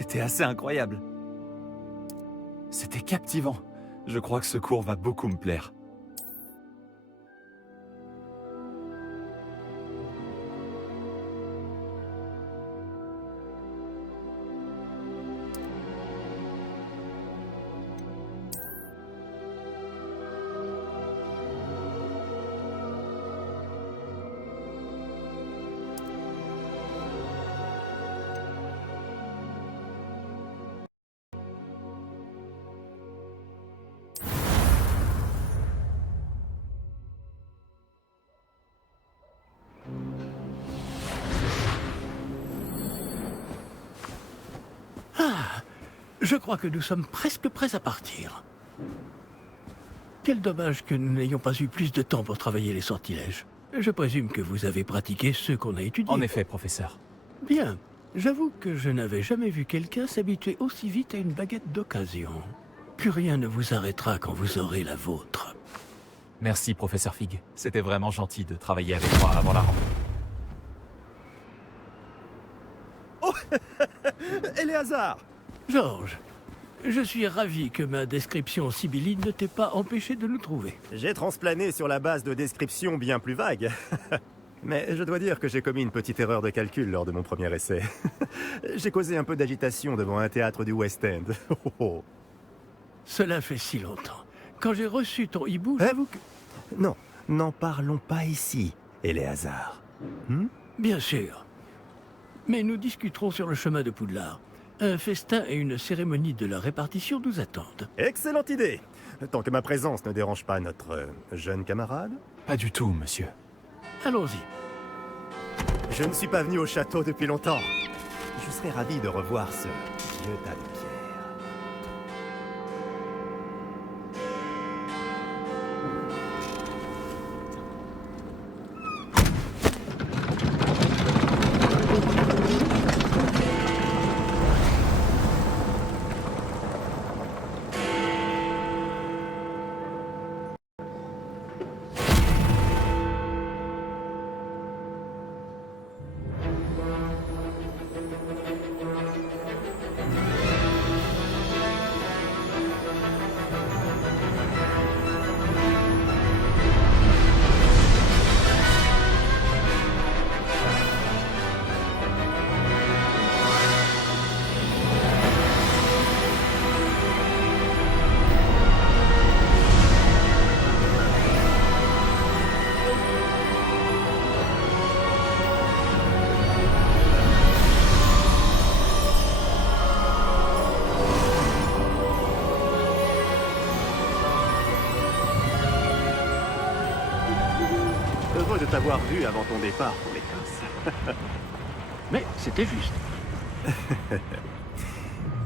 C'était assez incroyable. C'était captivant. Je crois que ce cours va beaucoup me plaire. Je crois que nous sommes presque prêts à partir. Quel dommage que nous n'ayons pas eu plus de temps pour travailler les sortilèges. Je présume que vous avez pratiqué ceux qu'on a étudiés. En effet, professeur. Bien. J'avoue que je n'avais jamais vu quelqu'un s'habituer aussi vite à une baguette d'occasion. Plus rien ne vous arrêtera quand vous aurez la vôtre. Merci, professeur Fig. C'était vraiment gentil de travailler avec moi avant la rentrée. Oh Éléazar! Georges, je suis ravi que ma description sibylline ne t'ait pas empêché de nous trouver. J'ai transplané sur la base de descriptions bien plus vagues. Mais je dois dire que j'ai commis une petite erreur de calcul lors de mon premier essai. J'ai causé un peu d'agitation devant un théâtre du West End. Oh, oh. Cela fait si longtemps. Quand j'ai reçu ton hibou, j'avoue que... Non, n'en parlons pas ici, Éléazar. Bien sûr. Mais nous discuterons sur le chemin de Poudlard. Un festin et une cérémonie de la répartition nous attendent. Excellente idée! Tant que ma présence ne dérange pas notre jeune camarade. Pas du tout, monsieur. Allons-y. Je ne suis pas venu au château depuis longtemps. Je serais ravi de revoir ce vieux tas de pierres. Heureux de t'avoir vu avant ton départ pour l'Écosse. Mais c'était juste.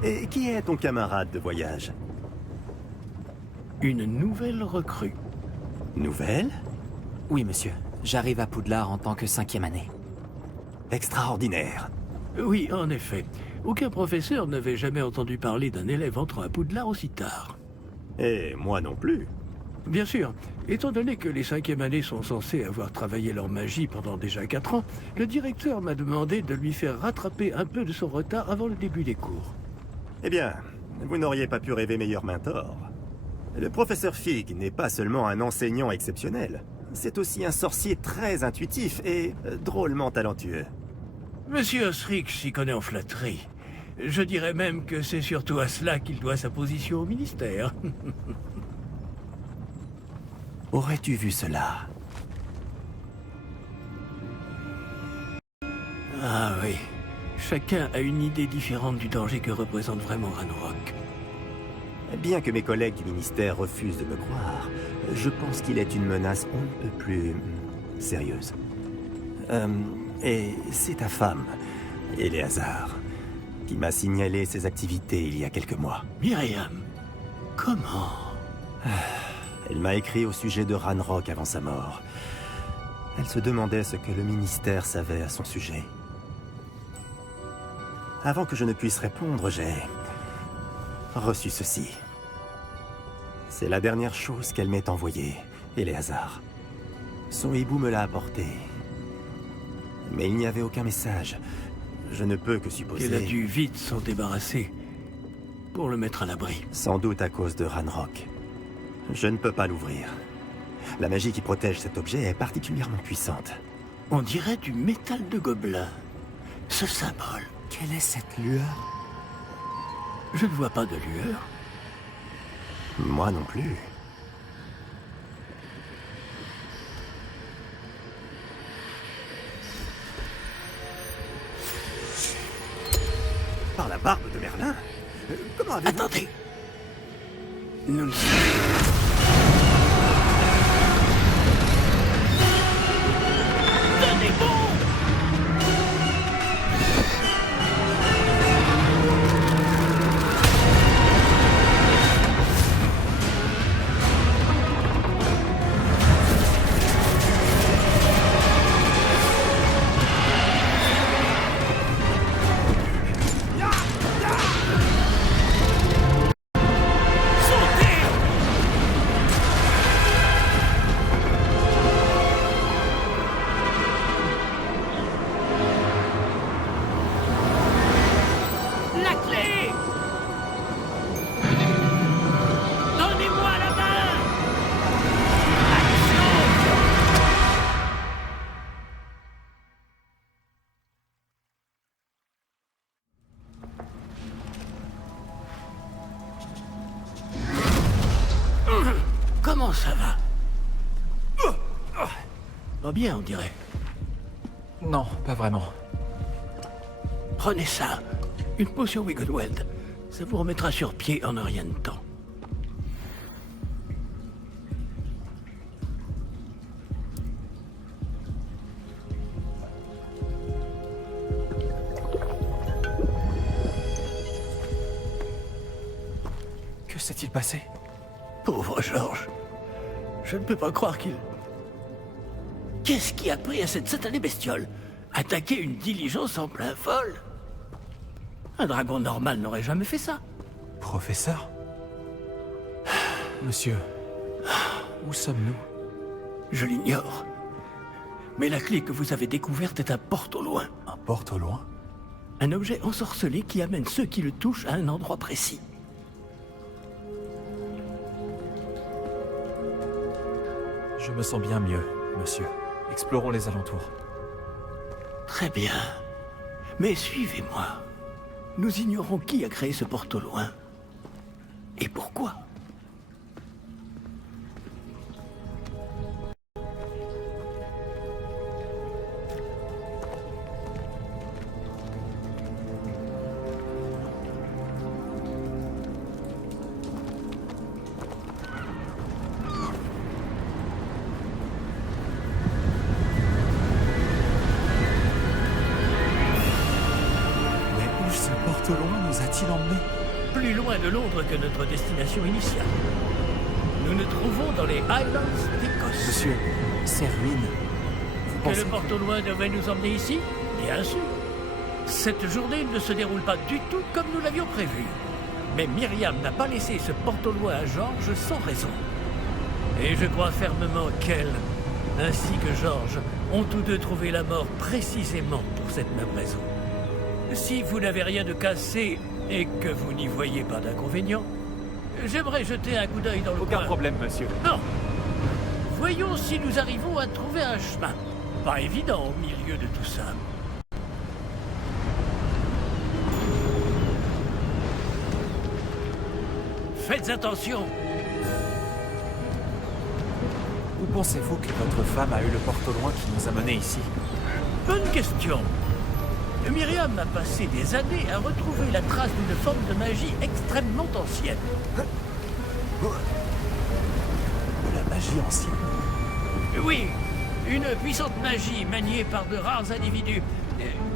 Et qui est ton camarade de voyage? Une nouvelle recrue. Nouvelle? Oui, monsieur. J'arrive à Poudlard en tant que 5e année. Extraordinaire. Oui, en effet. Aucun professeur n'avait jamais entendu parler d'un élève entrant à Poudlard aussi tard. Et moi non plus. Bien sûr, étant donné que les 5e années sont censées avoir travaillé leur magie pendant déjà 4 ans, le directeur m'a demandé de lui faire rattraper un peu de son retard avant le début des cours. Eh bien, vous n'auriez pas pu rêver meilleur mentor. Le professeur Fig n'est pas seulement un enseignant exceptionnel, c'est aussi un sorcier très intuitif et drôlement talentueux. Monsieur Osric s'y connaît en flatterie. Je dirais même que c'est surtout à cela qu'il doit sa position au ministère. Aurais-tu vu cela? Ah oui. Chacun a une idée différente du danger que représente vraiment Ranrock. Bien que mes collègues du ministère refusent de me croire, je pense qu'il est une menace on ne peut plus sérieuse. Et c'est ta femme, Éléazar, qui m'a signalé ses activités il y a quelques mois. Myriam, comment? Elle m'a écrit au sujet de Ranrock avant sa mort. Elle se demandait ce que le ministère savait à son sujet. Avant que je ne puisse répondre, j'ai reçu ceci. C'est la dernière chose qu'elle m'ait envoyée, Éléazar. Son hibou me l'a apporté. Mais il n'y avait aucun message. Je ne peux que supposer... qu'elle a dû vite s'en débarrasser pour le mettre à l'abri. Sans doute à cause de Ranrock. Je ne peux pas l'ouvrir. La magie qui protège cet objet est particulièrement puissante. On dirait du métal de gobelin. Ce symbole. Quelle est cette lueur? Je ne vois pas de lueur. Moi non plus. Par la barbe de Merlin? Comment avez-vous... Attendez. Nous ne Tenez bon! La clé! Donnez-moi la main! Action! Comment ça va? Va bien, on dirait. Non, pas vraiment. Prenez ça. Une potion Wiggleweld. Ça vous remettra sur pied en un rien de temps. Que s'est-il passé? Pauvre Georges. Je ne peux pas croire qu'il... Qu'est-ce qui a pris à cette satanée bestiole? Attaquer une diligence en plein vol? Un dragon normal n'aurait jamais fait ça. Professeur? Monsieur, où sommes-nous? Je l'ignore. Mais la clé que vous avez découverte est un porte au loin. Un porte au loin? Un objet ensorcelé qui amène ceux qui le touchent à un endroit précis. Je me sens bien mieux, monsieur. Explorons les alentours. Très bien. Mais suivez-moi. Nous ignorons qui a créé ce porte au loin. Et pourquoi. Mais où ce porte au loin nous a-t-il emmenés? Plus loin de Londres que notre destination initiale. Nous nous trouvons dans les Highlands d'Écosse. Monsieur, ces ruines... Vous Que pensez le porte au loin devait nous emmener ici? Bien sûr. Cette journée ne se déroule pas du tout comme nous l'avions prévu. Mais Myriam n'a pas laissé ce porte au loin à Georges sans raison. Et je crois fermement qu'elle, ainsi que Georges, ont tous deux trouvé la mort précisément pour cette même raison. Si vous n'avez rien de cassé et que vous n'y voyez pas d'inconvénient, j'aimerais jeter un coup d'œil dans le Aucun coin. problème, monsieur. Non. Voyons si nous arrivons à trouver un chemin. Pas évident au milieu de tout ça. Faites attention. Où pensez-vous que votre femme a eu le porte au loin qui nous a menés ici? Bonne question. Myriam a passé des années à retrouver la trace d'une forme de magie extrêmement ancienne. De la magie ancienne? Oui, une puissante magie maniée par de rares individus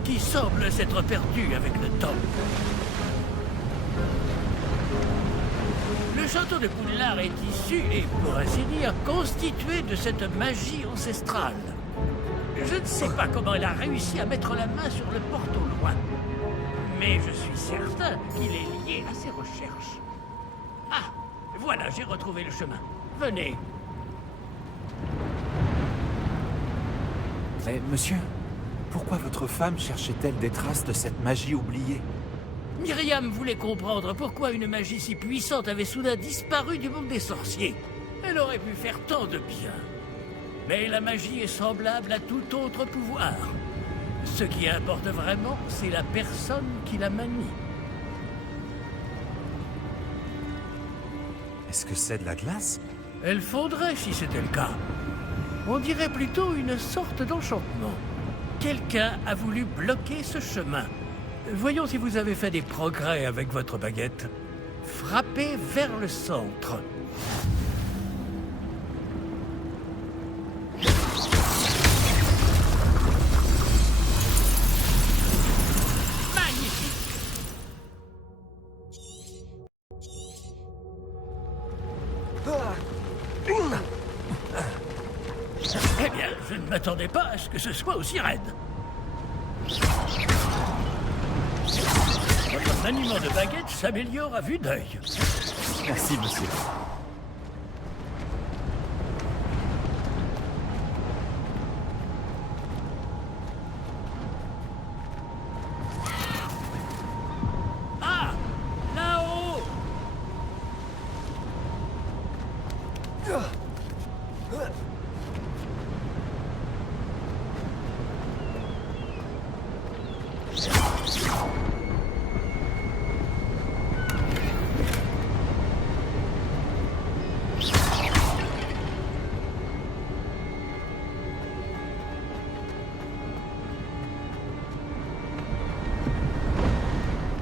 qui semble s'être perdue avec le temps. Le château de Poudlard est issu et, pour ainsi dire, constitué de cette magie ancestrale. Je ne sais pas comment elle a réussi à mettre la main sur le porte au loin. Mais je suis certain qu'il est lié à ses recherches. Ah, voilà, j'ai retrouvé le chemin. Venez. Mais, monsieur, Pourquoi votre femme cherchait-elle des traces de cette magie oubliée? Myriam voulait comprendre pourquoi une magie si puissante avait soudain disparu du monde des sorciers. Elle aurait pu faire tant de bien. Mais la magie est semblable à tout autre pouvoir. Ce qui importe vraiment, c'est la personne qui la manie. Est-ce que c'est de la glace? Elle fondrait si c'était le cas. On dirait plutôt une sorte d'enchantement. Quelqu'un a voulu bloquer ce chemin. Voyons si vous avez fait des progrès avec votre baguette. Frappez vers le centre. Magnifique! Eh bien, je ne m'attendais pas à ce que ce soit aussi raide. Votre maniement de baguette s'améliore à vue d'œil. Merci, monsieur. Ah! Là-haut!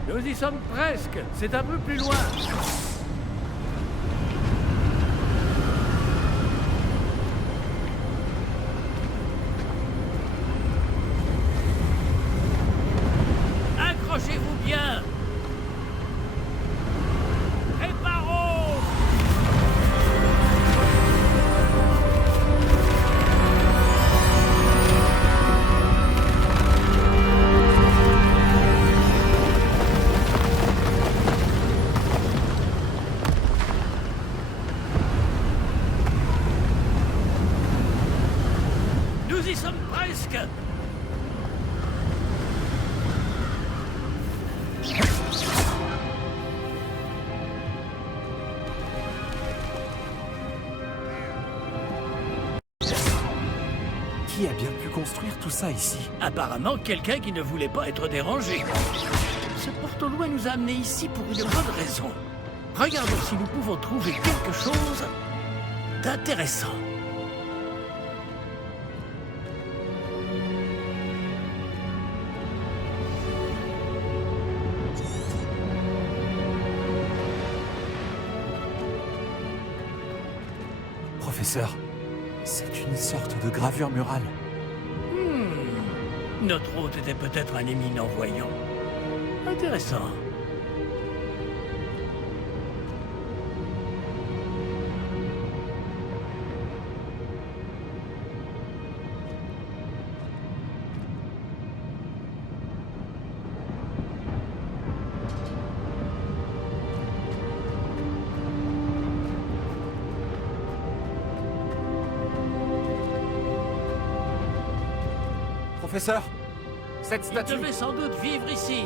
Nous y sommes presque. C'est un peu plus loin. Accrochez-vous bien. Réparons! Nous y sommes presque. Qui a bien pu construire tout ça ici? Apparemment, quelqu'un qui ne voulait pas être dérangé. Ce porte-loin nous a amenés ici pour une bonne raison. Regardons si nous pouvons trouver quelque chose d'intéressant. Professeur, c'est une sorte de gravure murale. Notre hôte était peut-être un éminent voyant. Intéressant. Professeur, cette Il statue... devait sans doute vivre ici.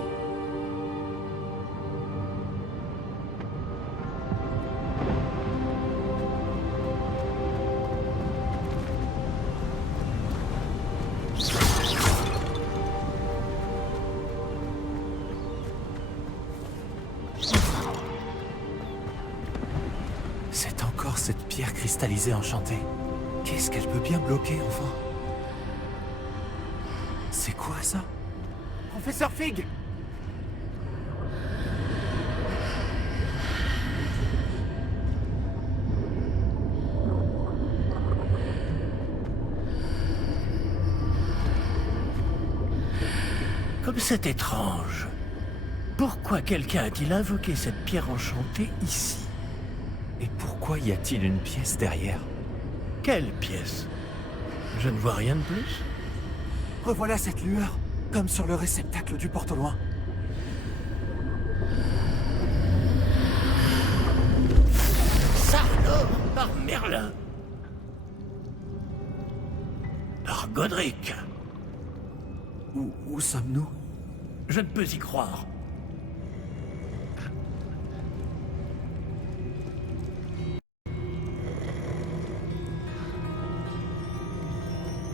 C'est encore cette pierre cristallisée enchantée. Qu'est-ce qu'elle peut bien bloquer, enfin? C'est quoi ça? Professeur Fig! Comme c'est étrange. Pourquoi quelqu'un a-t-il invoqué cette pierre enchantée ici? Et pourquoi y a-t-il une pièce derrière? Quelle pièce? Je ne vois rien de plus. Revoilà cette lueur, comme sur le réceptacle du porte-loin. Ça alors, par Merlin. Par Godric. Où sommes-nous? Je ne peux y croire.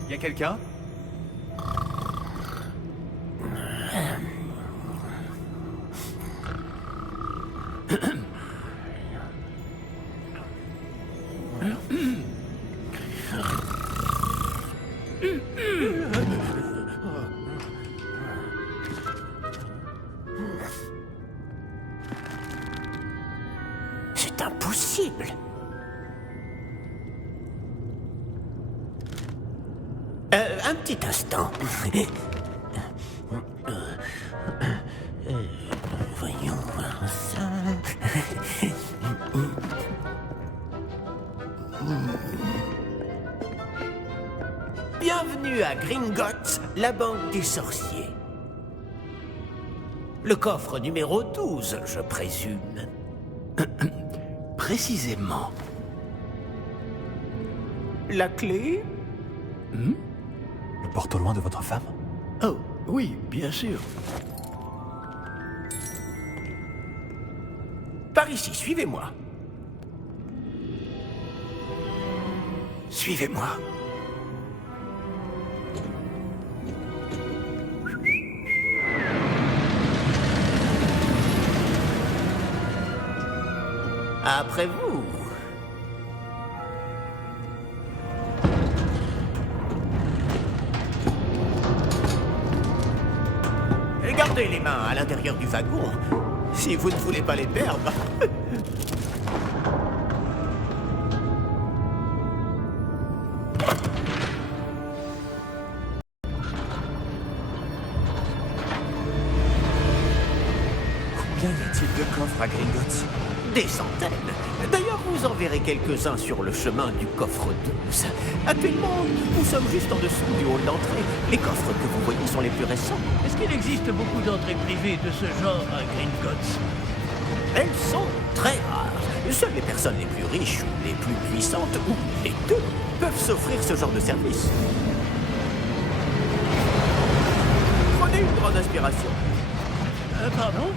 Y a quelqu'un? C'est impossible. Un petit instant. Voyons voir ça. Bienvenue à Gringotts, la banque des sorciers. Le coffre numéro 12, je présume. Précisément. La clé? Le porte au loin de votre femme? Oh, oui, bien sûr. Par ici, suivez-moi. Suivez-moi. Après vous. Et gardez les mains à l'intérieur du wagon, si vous ne voulez pas les perdre. Combien y a-t-il de coffres à Gringotts? Des centaines. D'ailleurs, vous en verrez quelques-uns sur le chemin du coffre 12. Actuellement, nous sommes juste en dessous du hall d'entrée. Les coffres que vous voyez sont les plus récents. Est-ce qu'il existe beaucoup d'entrées privées de ce genre à Gringotts? Elles sont très rares. Seules les personnes les plus riches ou les plus puissantes, ou les deux, peuvent s'offrir ce genre de service. Prenez une grande inspiration. Pardon?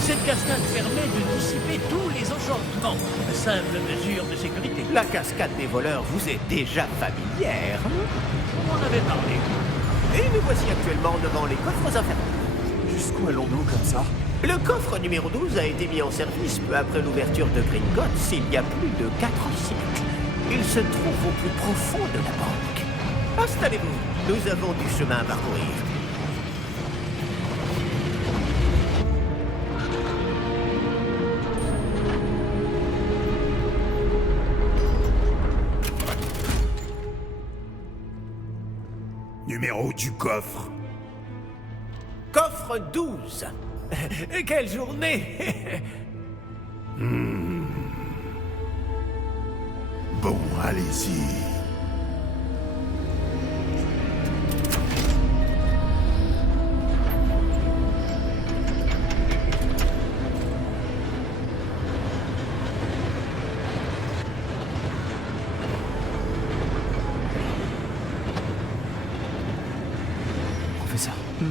Cette cascade permet de dissiper tous les enchantements. Simple mesure de sécurité. La cascade des voleurs vous est déjà familière. On en avait parlé. Et nous voici actuellement devant les coffres infernaux. Jusqu'où allons-nous comme ça? Le coffre numéro 12 a été mis en service peu après l'ouverture de Gringotts il y a plus de 4 siècles. Il se trouve au plus profond de la banque. Installez-vous, nous avons du chemin à parcourir. Numéro du coffre. Coffre 12. Quelle journée. Bon, allez-y. Professeur, le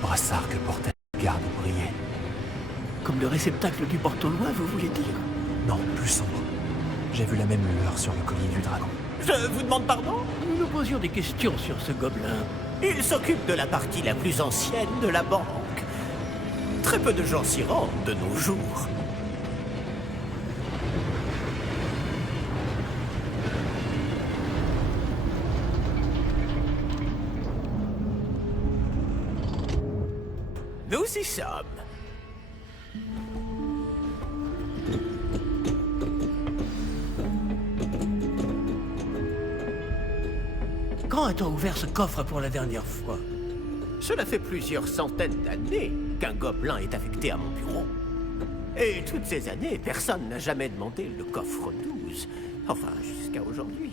brassard que portait le garde brillait. Comme le réceptacle du porte au loin, vous voulez dire? Non, plus sombre. J'ai vu la même lueur sur le collier du dragon. Je vous demande pardon? Nous nous posions des questions sur ce gobelin. Il s'occupe de la partie la plus ancienne de la banque. Très peu de gens s'y rendent de nos jours. Nous y sommes. Quand a-t-on ouvert ce coffre pour la dernière fois? Cela fait plusieurs centaines d'années qu'un gobelin est affecté à mon bureau. Et toutes ces années, personne n'a jamais demandé le coffre 12. Enfin, jusqu'à aujourd'hui.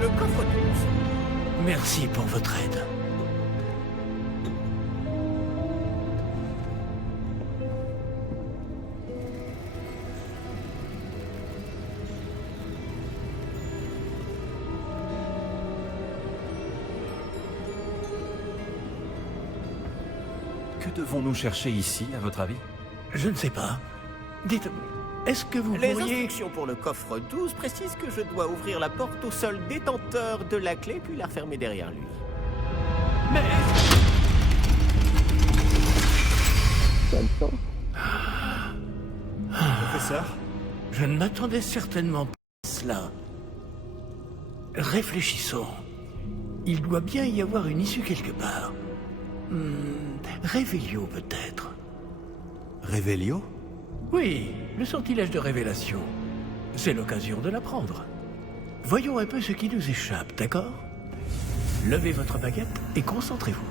Le coffre 12. Merci pour votre aide. devons-nous chercher ici, à votre avis? Je ne sais pas. Dites, est-ce que vous Les pourriez... instructions pour le coffre 12 précisent que je dois ouvrir la porte au seul détenteur de la clé, puis la refermer derrière lui. Mais... Professeur? Je ne m'attendais certainement pas à cela. Réfléchissons. Il doit bien y avoir une issue quelque part. Révélio peut-être. Révélio? Oui, le sortilège de révélation. C'est l'occasion de l'apprendre. Voyons un peu ce qui nous échappe, d'accord? Levez votre baguette et concentrez-vous.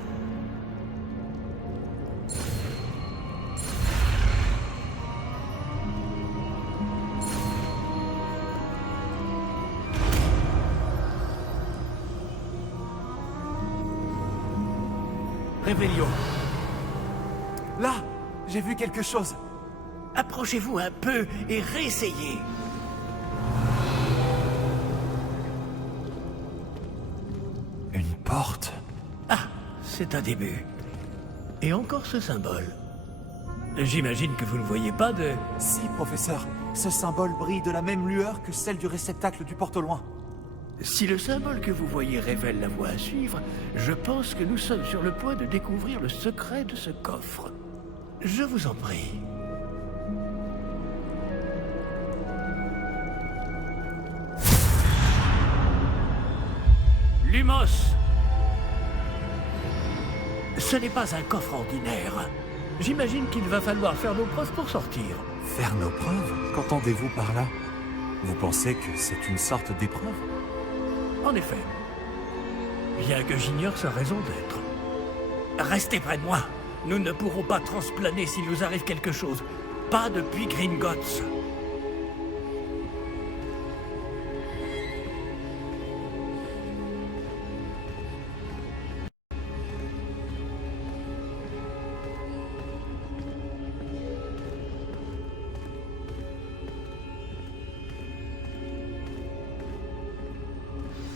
Révélio. Là, j'ai vu quelque chose. Approchez-vous un peu et réessayez. Une porte. Ah, c'est un début. Et encore ce symbole. J'imagine que vous ne voyez pas de... Si, professeur. Ce symbole brille de la même lueur que celle du réceptacle du porte au loin. Si le symbole que vous voyez révèle la voie à suivre, je pense que nous sommes sur le point de découvrir le secret de ce coffre. Je vous en prie. Lumos! Ce n'est pas un coffre ordinaire. J'imagine qu'il va falloir faire nos preuves pour sortir. Faire nos preuves? Qu'entendez-vous par là? Vous pensez que c'est une sorte d'épreuve? En effet. Bien que j'ignore sa raison d'être. Restez près de moi. Nous ne pourrons pas transplaner s'il nous arrive quelque chose. Pas depuis Gringotts.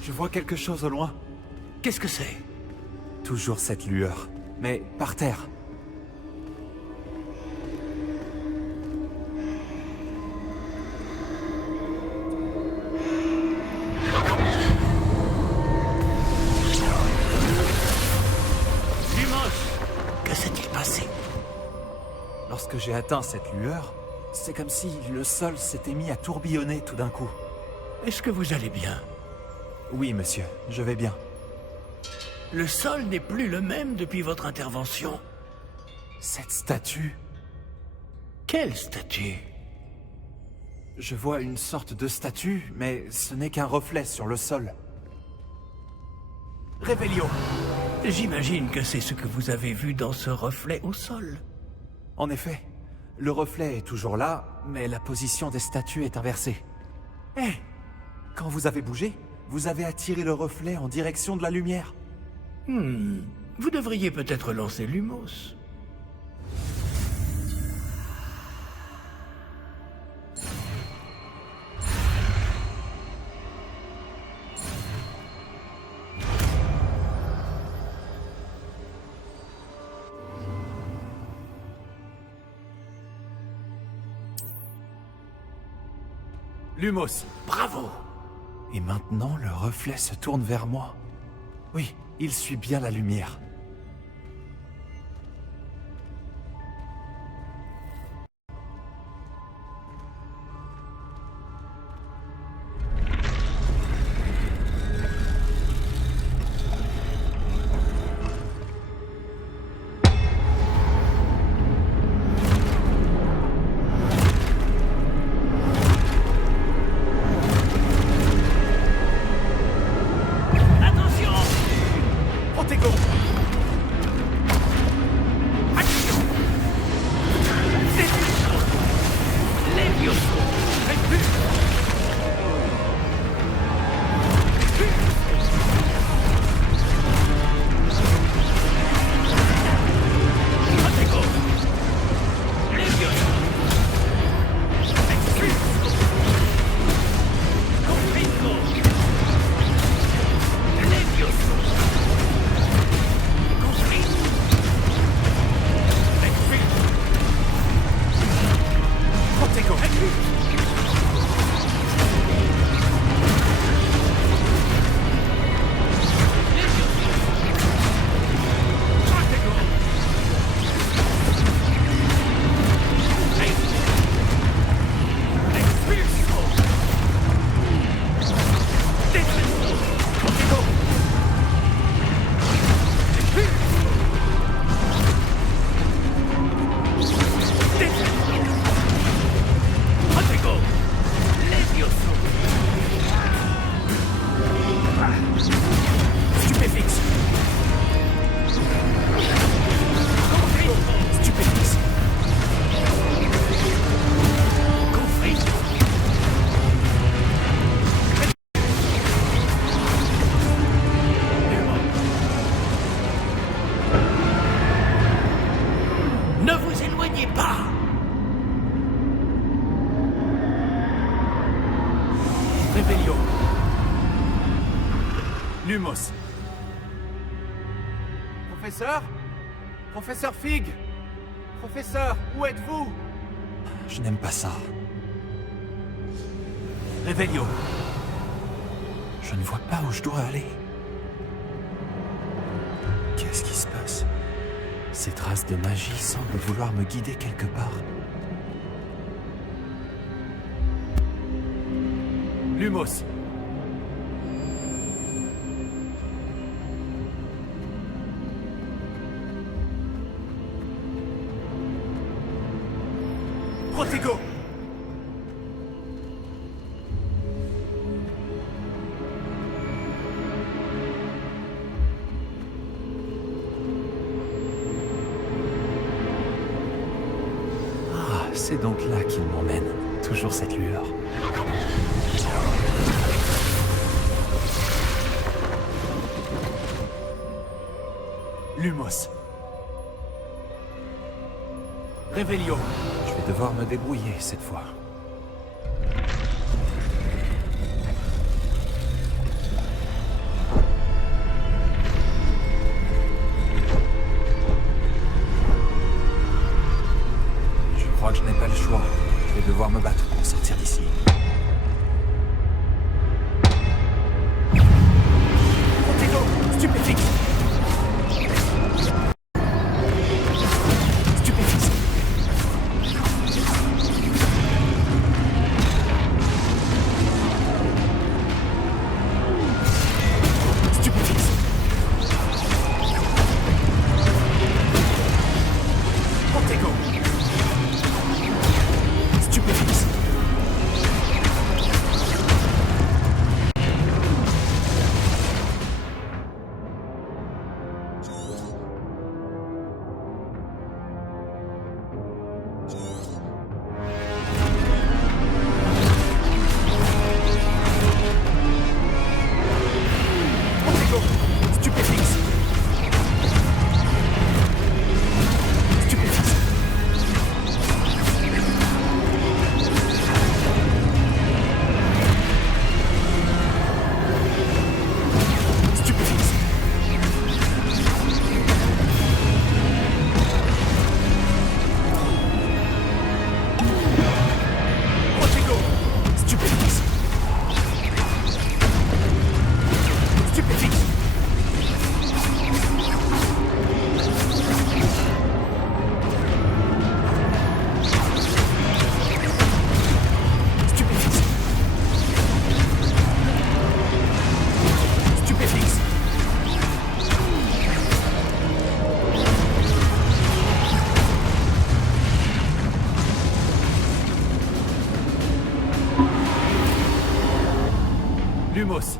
Je vois quelque chose au loin. Qu'est-ce que c'est? Toujours cette lueur. Mais par terre. Lumos! Que s'est-il passé? Lorsque j'ai atteint cette lueur, c'est comme si le sol s'était mis à tourbillonner tout d'un coup. Est-ce que vous allez bien? Oui, monsieur, je vais bien. Le sol n'est plus le même depuis votre intervention. Cette statue, Quelle statue? je vois une sorte de statue, mais ce n'est qu'un reflet sur le sol. Révélio! J'imagine que c'est ce que vous avez vu dans ce reflet au sol. En effet, le reflet est toujours là, mais la position des statues est inversée. Hé! Quand vous avez bougé, vous avez attiré le reflet en direction de la lumière. Vous devriez peut-être lancer Lumos. Lumos! Bravo! Et maintenant, le reflet se tourne vers moi. Oui, il suit bien la lumière. Attention! Protego! Réveillon. Lumos. Professeur? Professeur Fig? Professeur, où êtes-vous? Je n'aime pas ça. Réveillon. Je ne vois pas où je dois aller. Qu'est-ce qui se passe? Ces traces de magie semblent vouloir me guider quelque part. Lumos. Protego. Ah, c'est donc là qu'il m'emmène. Toujours cette lueur. Lumos. Réveillon. Je vais devoir me débrouiller cette fois. Je crois que je n'ai pas le choix. Je vais devoir me battre pour sortir d'ici. Protego, stupéfixe. Stupéfixe. Stupéfixe. Protego. Stupéfixe. Protego. Stupéfixe. Stupéfixe. Stupéfixe. Protego. Stupéfixe. Stupéfixe. Stupéfixe. Stupéfixe. Lumos.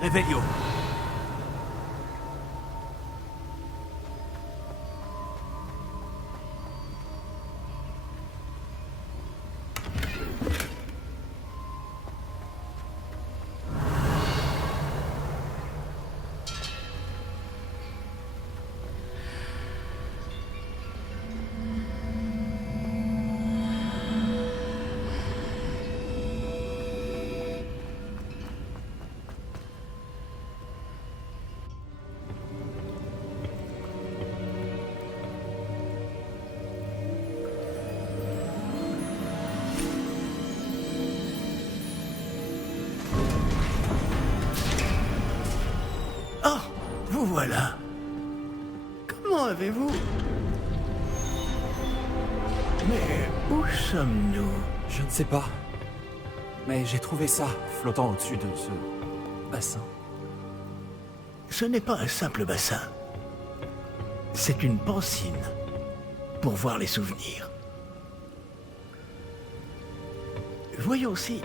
Réveillon. Vous voilà. Comment avez-vous... Mais où sommes-nous? Je ne sais pas. Mais j'ai trouvé ça, flottant au-dessus de ce bassin. Ce n'est pas un simple bassin. C'est une pancine pour voir les souvenirs. Voyons si...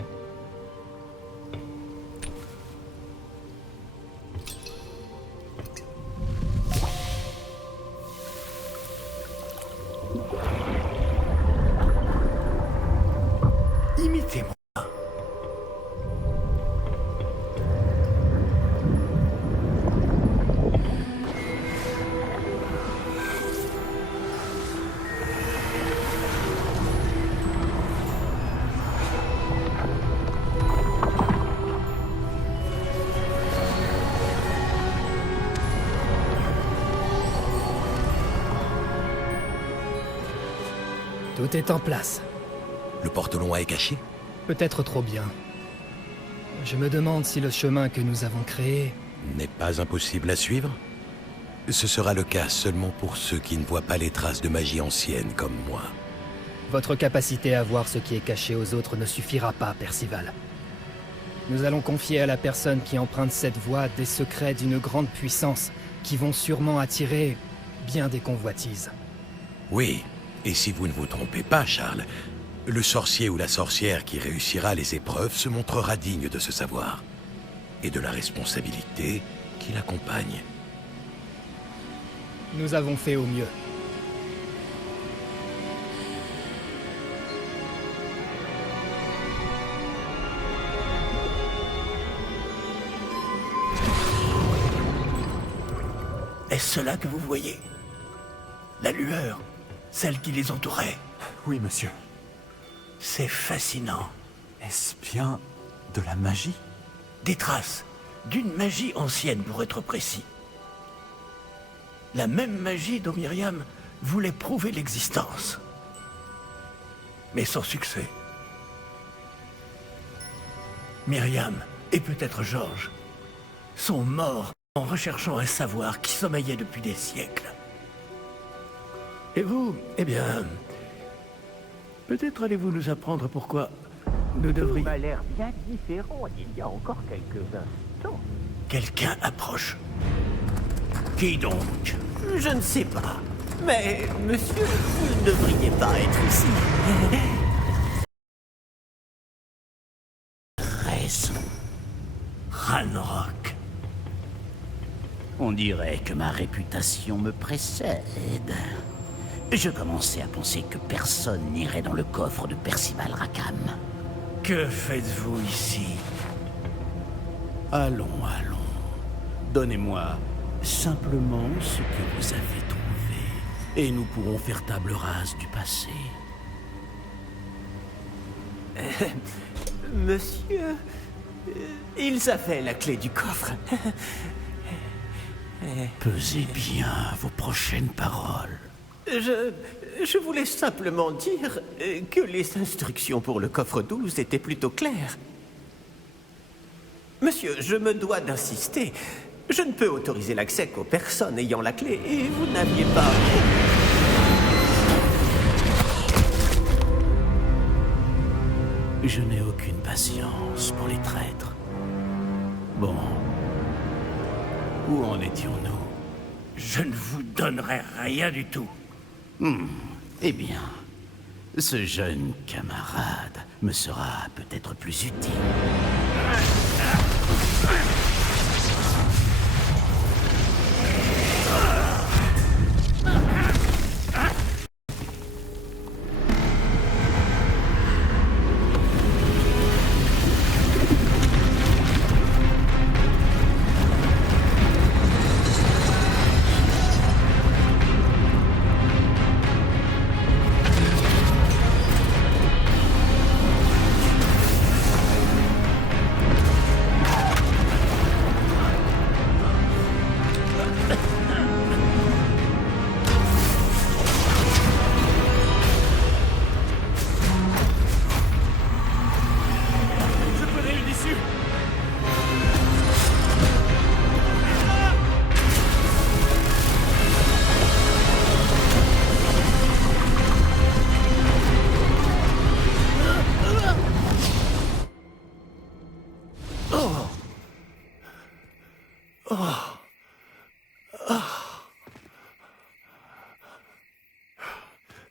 Imitez-moi. Tout est en place. Le porte-loin est caché? Peut-être trop bien. Je me demande si le chemin que nous avons créé... N'est pas impossible à suivre? Ce sera le cas seulement pour ceux qui ne voient pas les traces de magie ancienne comme moi. Votre capacité à voir ce qui est caché aux autres ne suffira pas, Percival. Nous allons confier à la personne qui emprunte cette voie des secrets d'une grande puissance qui vont sûrement attirer bien des convoitises. Oui, et si vous ne vous trompez pas, Charles, le sorcier ou la sorcière qui réussira les épreuves se montrera digne de ce savoir et de la responsabilité qui l'accompagne. Nous avons fait au mieux. Est-ce cela que vous voyez? La lueur, celle qui les entourait. Oui, monsieur. C'est fascinant. Est-ce bien de la magie? Des traces d'une magie ancienne, pour être précis. La même magie dont Myriam voulait prouver l'existence. Mais sans succès. Myriam, et peut-être Georges, sont morts en recherchant un savoir qui sommeillait depuis des siècles. Et vous, eh bien... Peut-être allez-vous nous apprendre pourquoi nous devrions... m'a l'air bien différent il y a encore quelques instants. Quelqu'un approche. Qui donc? Je ne sais pas. Mais, monsieur, vous ne devriez pas être ici. Raison. Ranrock. On dirait que ma réputation me précède. Je commençais à penser que personne n'irait dans le coffre de Percival Rackham. Que faites-vous ici? Allons. Donnez-moi simplement ce que vous avez trouvé. Et nous pourrons faire table rase du passé. Monsieur, ils avaient la clé du coffre. Pesez bien vos prochaines paroles. Je voulais simplement dire que les instructions pour le coffre 12 étaient plutôt claires. Monsieur, je me dois d'insister. Je ne peux autoriser l'accès qu'aux personnes ayant la clé, et vous n'aviez pas... Je n'ai aucune patience pour les traîtres. Bon. Où en étions-nous? Je ne vous donnerai rien du tout. Eh bien, ce jeune camarade me sera peut-être plus utile.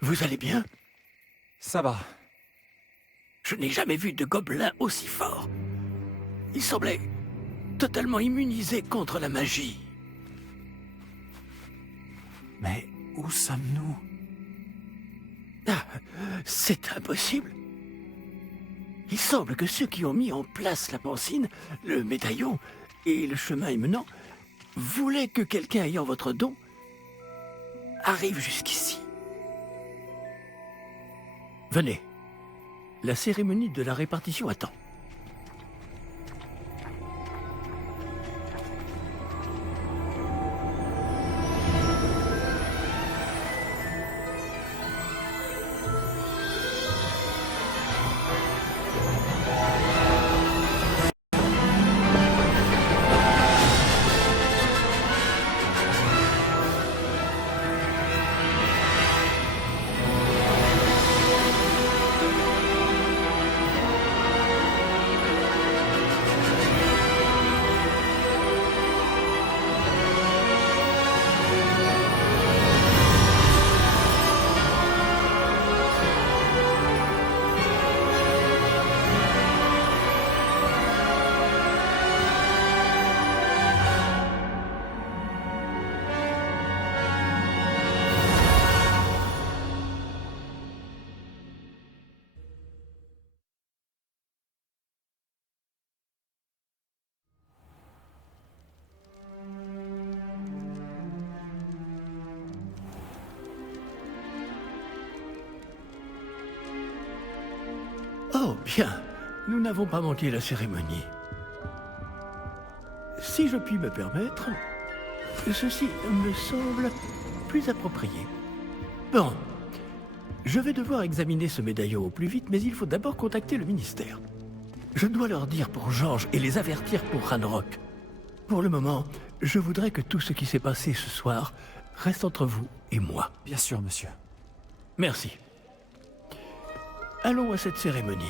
Vous allez bien? Ça va. Je n'ai jamais vu de gobelin aussi fort. Il semblait totalement immunisé contre la magie. Mais où sommes-nous? Ah, c'est impossible. Il semble que ceux qui ont mis en place la pancine, le médaillon et le chemin émenant voulaient que quelqu'un ayant votre don arrive jusqu'ici. Venez. La cérémonie de la répartition attend. Oh, bien. Nous n'avons pas manqué la cérémonie. Si je puis me permettre, ceci me semble plus approprié. Bon. Je vais devoir examiner ce médaillon au plus vite, mais il faut d'abord contacter le ministère. Je dois leur dire pour Georges et les avertir pour Ranrock. Pour le moment, je voudrais que tout ce qui s'est passé ce soir reste entre vous et moi. Bien sûr, monsieur. Merci. Allons à cette cérémonie.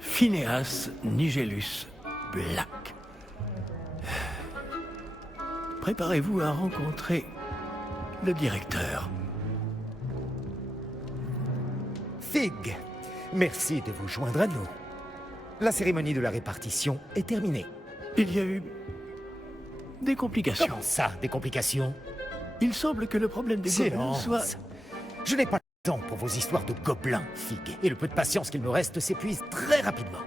Phineas Nigellus Black. Préparez-vous à rencontrer le directeur. Fig, merci de vous joindre à nous. La cérémonie de la répartition est terminée. Il y a eu des complications. Comment ça, des complications? Il semble que le problème des gobelins Silence. soit... Je n'ai pas le temps pour vos histoires de gobelins, Fig. Et le peu de patience qu'il me reste s'épuise très rapidement.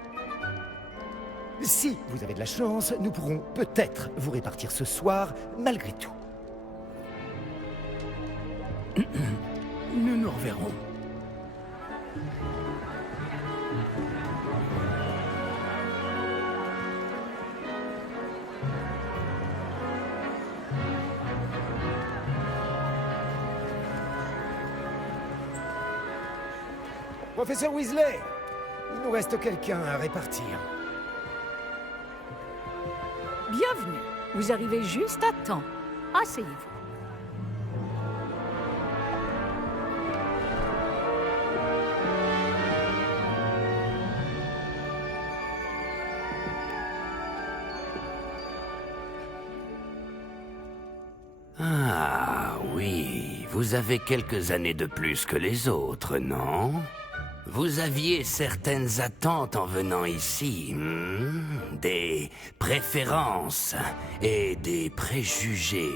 Si vous avez de la chance, nous pourrons peut-être vous répartir ce soir, malgré tout. Nous nous reverrons. Professeur Weasley, il nous reste quelqu'un à répartir. Bienvenue. Vous arrivez juste à temps. Asseyez-vous. Ah oui, vous avez quelques années de plus que les autres, non? Vous aviez certaines attentes en venant ici, des préférences et des préjugés.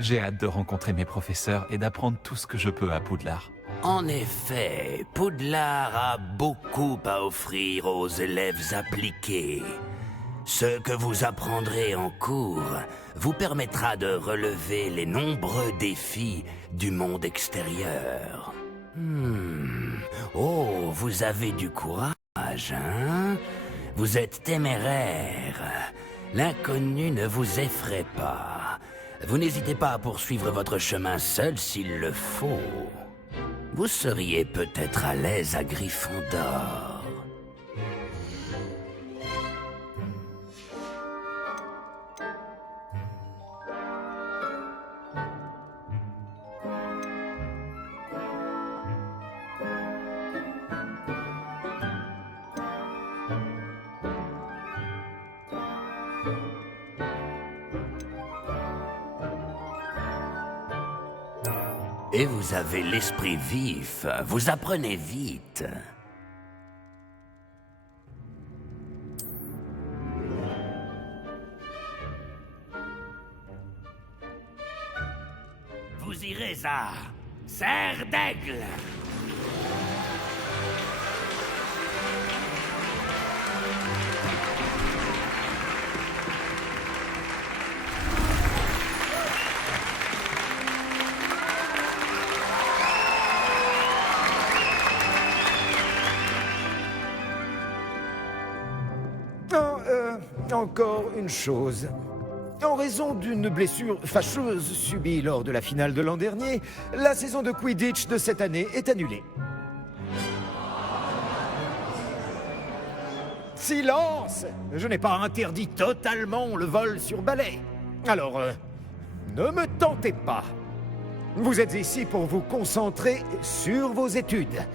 J'ai hâte de rencontrer mes professeurs et d'apprendre tout ce que je peux à Poudlard. En effet, Poudlard a beaucoup à offrir aux élèves appliqués. Ce que vous apprendrez en cours vous permettra de relever les nombreux défis du monde extérieur. Oh, vous avez du courage, hein? Vous êtes téméraire. L'inconnu ne vous effraie pas. Vous n'hésitez pas à poursuivre votre chemin seul s'il le faut. Vous seriez peut-être à l'aise à Gryffondor. Et vous avez l'esprit vif, vous apprenez vite. Vous irez à Serre d'Aigle. Encore une chose. En raison d'une blessure fâcheuse subie lors de la finale de l'an dernier, la saison de Quidditch de cette année est annulée. Silence! Je n'ai pas interdit totalement le vol sur balai. Alors, ne me tentez pas. Vous êtes ici pour vous concentrer sur vos études.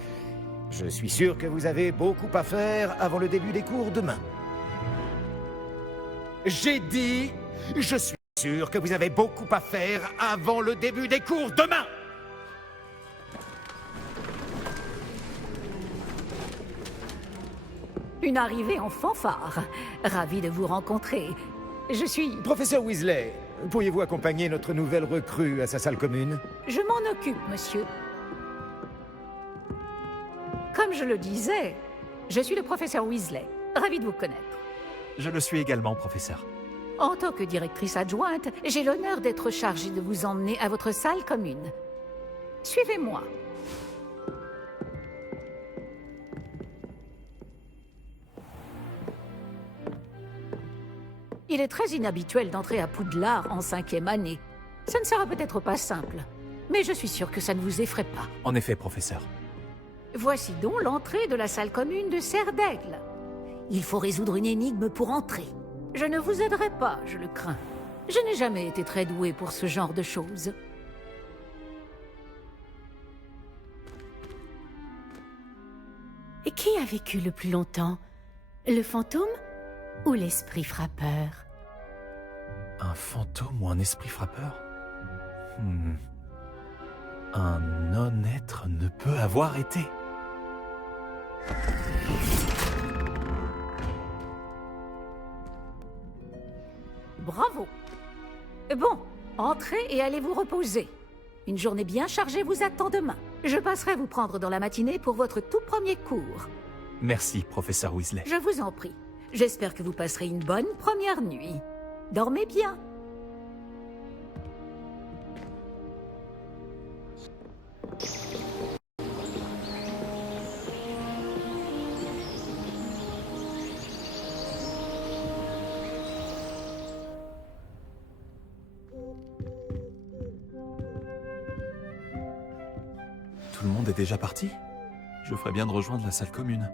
Je suis sûr que vous avez beaucoup à faire avant le début des cours demain. J'ai dit, je suis sûr que vous avez beaucoup à faire avant le début des cours demain. Une arrivée en fanfare. Ravi de vous rencontrer. Je suis... Professeur Weasley, pourriez-vous accompagner notre nouvelle recrue à sa salle commune? Je m'en occupe, monsieur. Comme je le disais, je suis le professeur Weasley. Ravi de vous connaître. Je le suis également, professeur. En tant que directrice adjointe, j'ai l'honneur d'être chargée de vous emmener à votre salle commune. Suivez-moi. Il est très inhabituel d'entrer à Poudlard en 5e année. Ça ne sera peut-être pas simple, mais je suis sûre que ça ne vous effraie pas. En effet, professeur. Voici donc l'entrée de la salle commune de Serre d'Aigle. Il faut résoudre une énigme pour entrer. Je ne vous aiderai pas, je le crains. Je n'ai jamais été très douée pour ce genre de choses. Et qui a vécu le plus longtemps? Le fantôme ou l'esprit frappeur? Un fantôme ou un esprit frappeur? Un non-être ne peut avoir été. Bravo. Bon, entrez et allez vous reposer. Une journée bien chargée vous attend demain. Je passerai vous prendre dans la matinée pour votre tout premier cours. Merci, professeur Weasley. Je vous en prie. J'espère que vous passerez une bonne première nuit. Dormez bien. Tout le monde est déjà parti? Je ferais bien de rejoindre la salle commune.